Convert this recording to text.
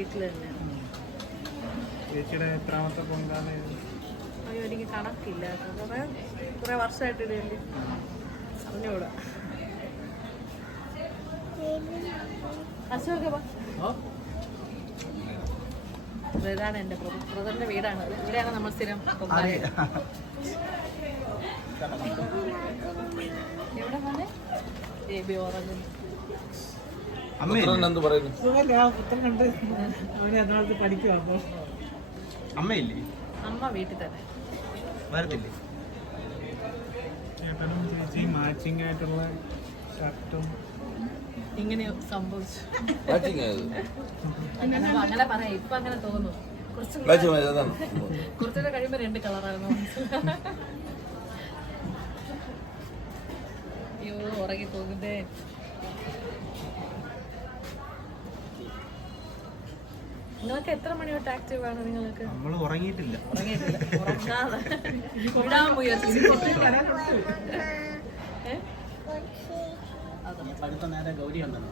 വീട്ടിൽ തന്നെ. ചേച്ചിയുടെ എത്രാമത്തെ പൊങ്കാല? അയ്യോ എനിക്ക് കണക്കില്ല, കുറെ വർഷമായിട്ട് ഇടയില്ല, അറിഞ്ഞൂടാ. അശോക ഇതാണ് എൻ്റെ ബ്രദറിന്റെ വീടാണ്. ഇവിടെയാണ് നമ്മൾ സ്ഥിരം പൊങ്കാല. എവിടെ പോണേ? ബേബി ഉറങ്ങുന്നു. അമ്മയില്ലേ? അമ്മ വീട്ടിൽ തന്നെ. വരത്തില്ലേ? ചേട്ടനും ചേച്ചിയും മാച്ചിങ് ആയിട്ടുള്ള ഷർട്ടും ഇങ്ങനെ സംഭവിച്ചു. അങ്ങനെ പറയാം, ഇപ്പൊ അങ്ങനെ തോന്നുന്നു. കുറച്ചുകൂടെ കഴിയുമ്പോ 2 കളറായിരുന്നു. അയ്യോ ഉറങ്ങി പോകുന്നേ. നിങ്ങൾക്ക് എത്ര മണി തൊട്ട് ആക്റ്റീവ് ആണ്? നിങ്ങൾക്ക് നമ്മൾ ഉറങ്ങിയിട്ടില്ല. ഉറങ്ങാതെ വിടാൻ മുയற்சி. അടുത്ത നേരെ ഗൗരി ഉണ്ടെന്ന്